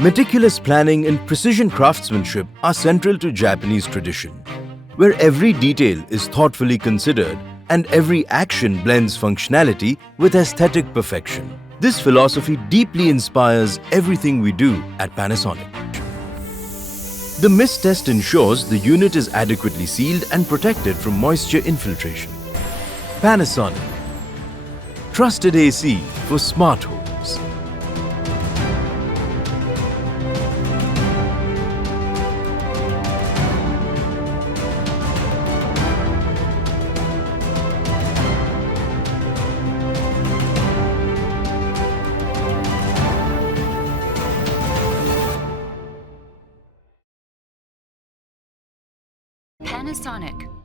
Meticulous planning and precision craftsmanship are central to Japanese tradition, where every detail is thoughtfully considered and every action blends functionality with aesthetic perfection. This philosophy deeply inspires everything we do at Panasonic. The mist test ensures the unit is adequately sealed and protected from moisture infiltration. Panasonic. Trusted AC for smart homes. Panasonic.